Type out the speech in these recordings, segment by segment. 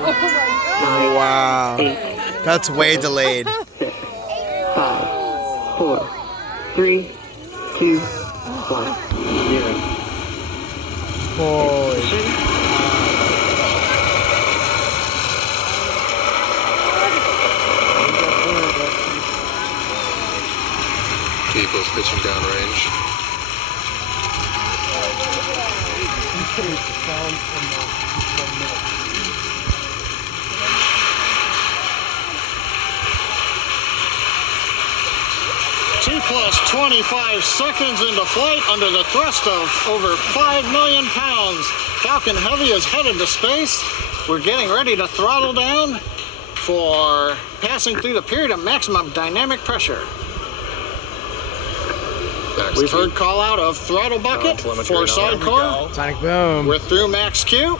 10, 9, Wow. 8, That's way delayed. 6, 5, 4, 3, 2, 1, 0. Holy. Vehicles pitching downrange. T plus 25 seconds into flight under the thrust of over 5 million pounds. Falcon Heavy is headed to space. We're getting ready to throttle down for passing through the period of maximum dynamic pressure. We've heard call out of throttle bucket for side core. Sonic boom. We're through max Q.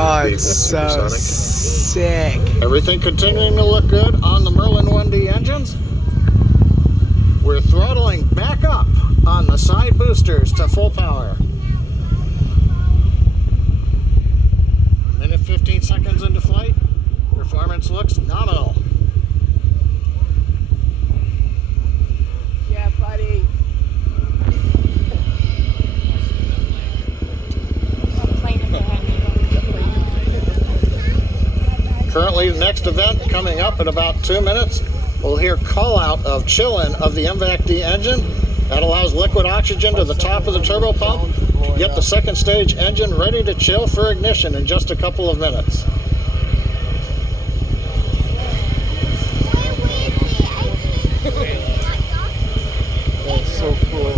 Oh, it's so sick. Everything continuing to look good on the Merlin 1D engines. We're throttling back up on the side boosters to full power. Minute 15 seconds into flight. Performance looks nominal. Yeah, buddy. Currently, the next event coming up in about 2 minutes. We'll hear call out of chill-in of the MVAC-D engine. That allows liquid oxygen to the top of the turbo pump. Get the second stage engine ready to chill for ignition in just a couple of minutes. That's so cool.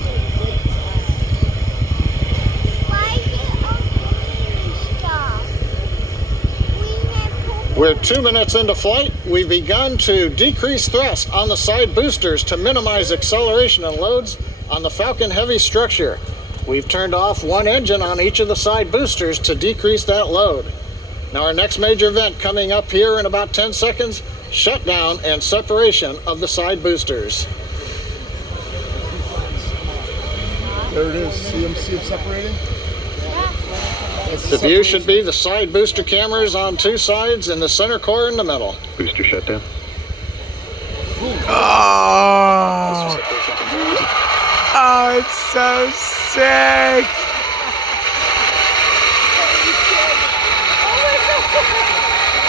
We're 2 minutes into flight. We've begun to decrease thrust on the side boosters to minimize acceleration and loads on the Falcon Heavy structure. We've turned off one engine on each of the side boosters to decrease that load. Now our next major event coming up here in about 10 seconds, shutdown and separation of the side boosters. There it is. See it separating? The view should be the side booster cameras on two sides and the center core in the middle. Booster shutdown. Oh, oh, it's so sick.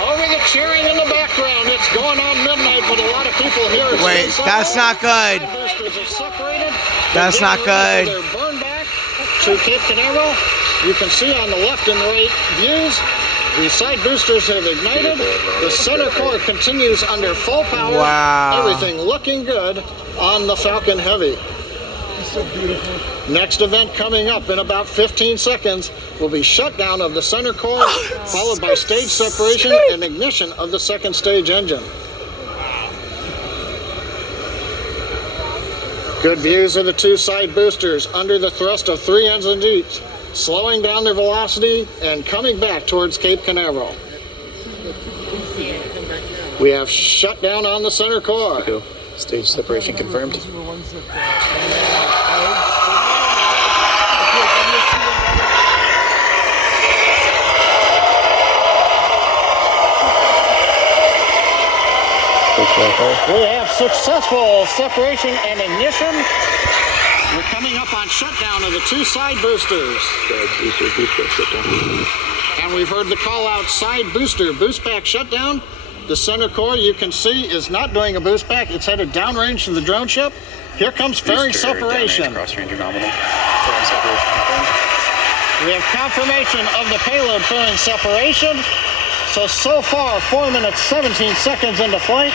Over the cheering in the background, it's going on midnight, but a lot of people here are Wait, still that's not good. boosters are separated. That's They're not getting ready good. for their burn back to Cape Canaveral. You can see on the left and right views, the side boosters have ignited. The center core continues under full power. Wow. Everything looking good on the Falcon Heavy. It's so beautiful. Next event coming up in about 15 seconds will be shutdown of the center core, followed by stage separation and ignition of the second stage engine. Good views of the two side boosters under the thrust of 3 engines each, slowing down their velocity and coming back towards Cape Canaveral. We have shutdown on the center core. Stage separation confirmed. We have successful separation and ignition. We're coming up on shutdown of the two side boosters. And we've heard the call out side booster boost back shutdown. The center core, you can see, is not doing a boost back. It's headed downrange to the drone ship. Here comes fairing separation. Cross-ranger nominal. Fairing separation confirmed. We have confirmation of the payload fairing separation. So far, 4 minutes, 17 seconds into flight.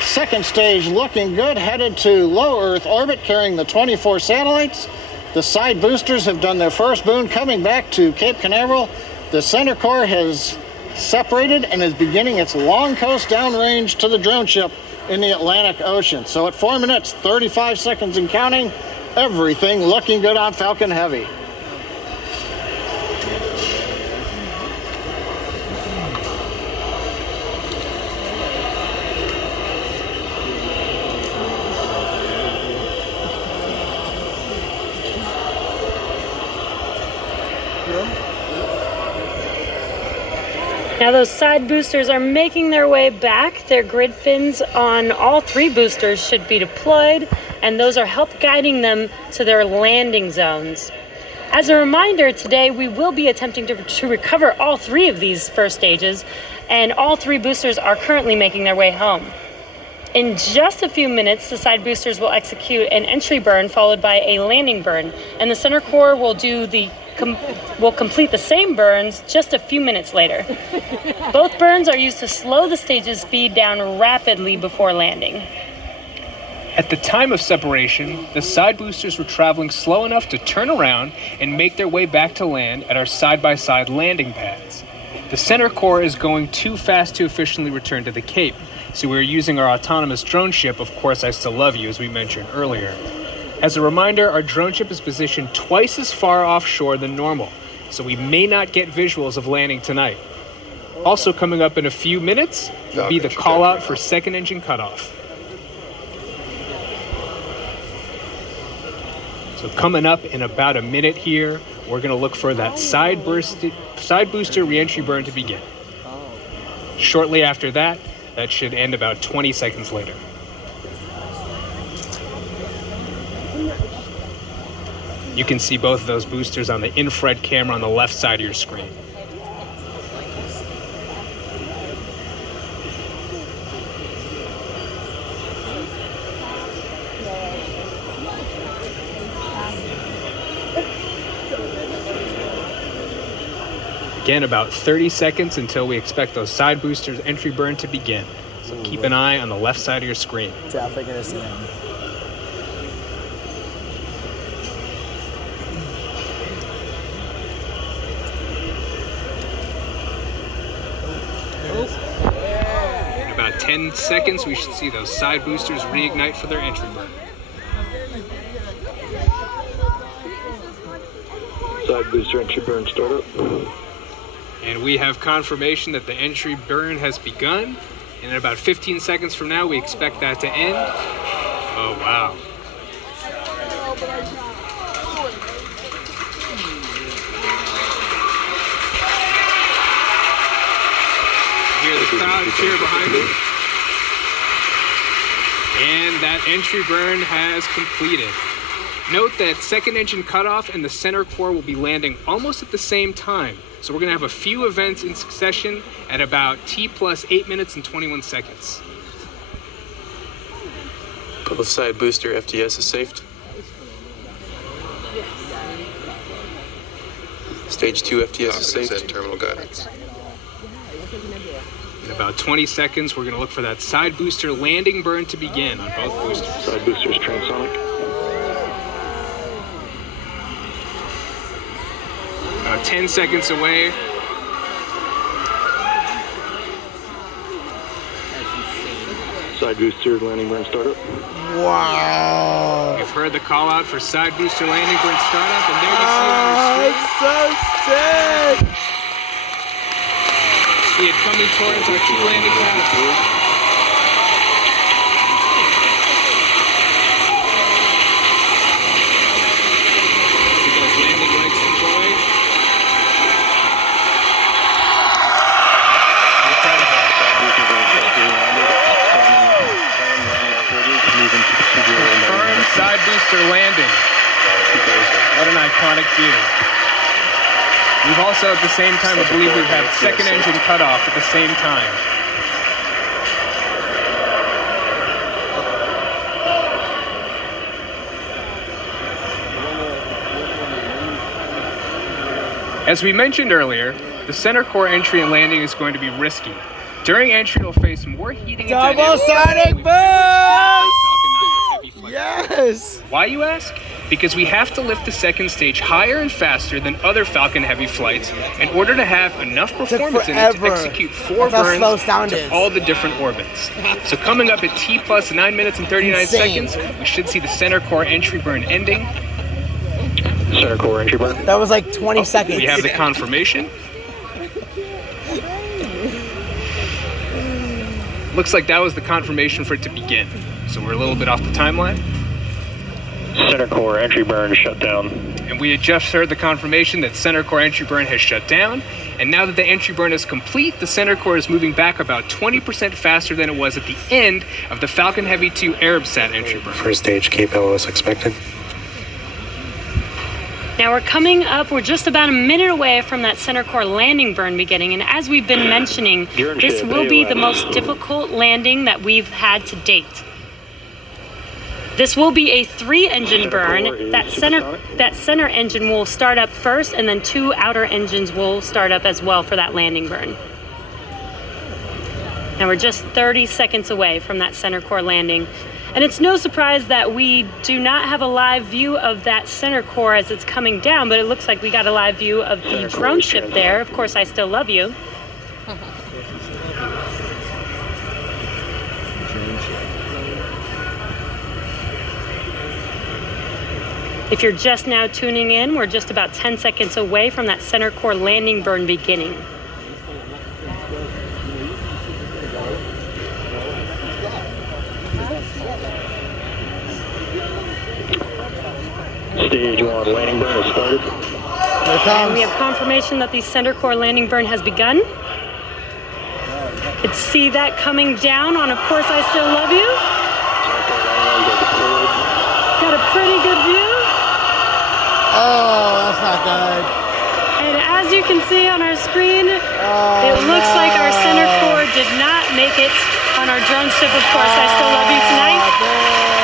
Second stage looking good, headed to low Earth orbit, carrying the 24 satellites. The side boosters have done their first boon, coming back to Cape Canaveral. The center core has separated and is beginning its long coast downrange to the drone ship in the Atlantic Ocean. So at 4 minutes, 35 seconds and counting, everything looking good on Falcon Heavy. Now those side boosters are making their way back. Their grid fins on all 3 boosters should be deployed, and those are help guiding them to their landing zones. As a reminder, today we will be attempting to recover all 3 of these first stages, and all 3 boosters are currently making their way home. In just a few minutes, the side boosters will execute an entry burn followed by a landing burn, and the center core will complete the same burns just a few minutes later. Both burns are used to slow the stage's speed down rapidly before landing. At the time of separation, the side boosters were traveling slow enough to turn around and make their way back to land at our side-by-side landing pads. The center core is going too fast to efficiently return to the Cape, so we're using our autonomous drone ship, Of Course I Still Love You, as we mentioned earlier. As a reminder, our drone ship is positioned twice as far offshore than normal, so we may not get visuals of landing tonight. Also coming up in a few minutes will be the call out for second engine cutoff. So coming up in about a minute here, we're going to look for that side booster reentry burn to begin. Shortly after that, that should end about 20 seconds later. You can see both of those boosters on the infrared camera on the left side of your screen. Again, about 30 seconds until we expect those side boosters entry burn to begin. So keep an eye on the left side of your screen. Definitely gonna see him. In about 10 seconds, we should see those side boosters reignite for their entry burn. Side booster entry burn startup. And we have confirmation that the entry burn has begun. And in about 15 seconds from now, we expect that to end. Oh, wow. Hear the crowd cheer behind me. And that entry burn has completed. Note that second engine cutoff and the center core will be landing almost at the same time. So we're going to have a few events in succession at about T plus 8 minutes and 21 seconds. Both side booster FTS is safed. Stage 2 FTS is safe. Terminal guidance. In about 20 seconds, we're going to look for that side booster landing burn to begin on both boosters. Side boosters transonic. About 10 seconds away. Side booster landing burn startup. Wow. You've heard the call out for side booster landing burn startup, and there you see it on your It's so sick. screen. See it coming towards our 2 landing pads. Side booster landing. What an iconic view. We've also at the same time, I believe we've had second engine cutoff at the same time. As we mentioned earlier, the center core entry and landing is going to be risky. During entry, you'll face more heating and Double sonic boost! Yes! Why, you ask? Because we have to lift the second stage higher and faster than other Falcon Heavy flights in order to have enough performance in it to execute 4 burns to all the different orbits. So coming up at T plus 9 minutes and 39 seconds, we should see the center core entry burn ending. Center core entry burn. That was like 20 seconds. We have the confirmation. Looks like that was the confirmation for it to begin. So we're a little bit off the timeline. Center core entry burn shut down. And we had just heard the confirmation that center core entry burn has shut down. And now that the entry burn is complete, the center core is moving back about 20% faster than it was at the end of the Falcon Heavy 2 Arabsat entry burn. First stage KPEL was expected. Now we're just about a minute away from that center core landing burn beginning, and as we've been mentioning, this will be the most difficult landing that we've had to date. This will be a 3-engine burn. That center engine will start up first, and then 2 outer engines will start up as well for that landing burn. Now we're just 30 seconds away from that center core landing. And it's no surprise that we do not have a live view of that center core as it's coming down, but it looks like we got a live view of the drone ship there. Of course, I still love you. If you're just now tuning in, we're just about 10 seconds away from that center core landing burn beginning. Stage 1 landing burn has started. Here it comes. And we have confirmation that the center core landing burn has begun. Could see that coming down on Of Course I Still Love You. Got a pretty good view. Oh, that's not good. And as you can see on our screen, it looks like our center core did not make it on our drone ship Of Course I Still Love You tonight.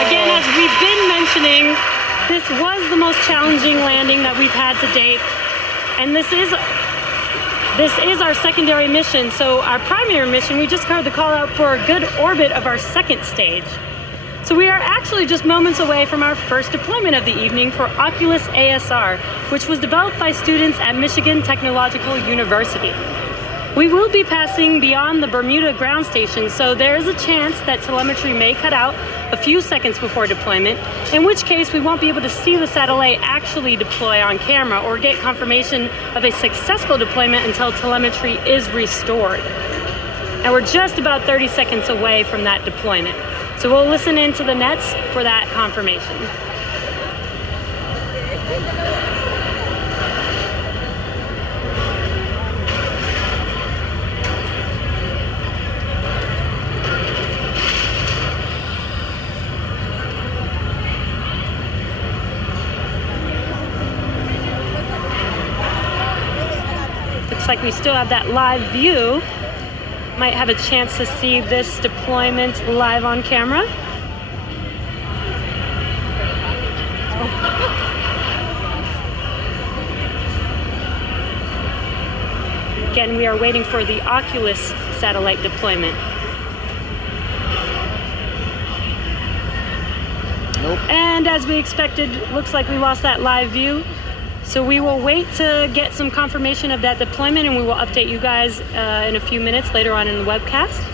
Again, as we've been mentioning, this was the most challenging landing that we've had to date. And this is our secondary mission. So our primary mission, we just heard the call out for a good orbit of our second stage. So we are actually just moments away from our first deployment of the evening for Oculus ASR, which was developed by students at Michigan Technological University. We will be passing beyond the Bermuda ground station, so there is a chance that telemetry may cut out a few seconds before deployment, in which case we won't be able to see the satellite actually deploy on camera or get confirmation of a successful deployment until telemetry is restored. And we're just about 30 seconds away from that deployment. So we'll listen into the nets for that confirmation. Looks like we still have that live view. Might have a chance to see this deployment live on camera. Again, we are waiting for the Oculus satellite deployment. Nope. And as we expected, looks like we lost that live view. So we will wait to get some confirmation of that deployment, and we will update you guys in a few minutes later on in the webcast.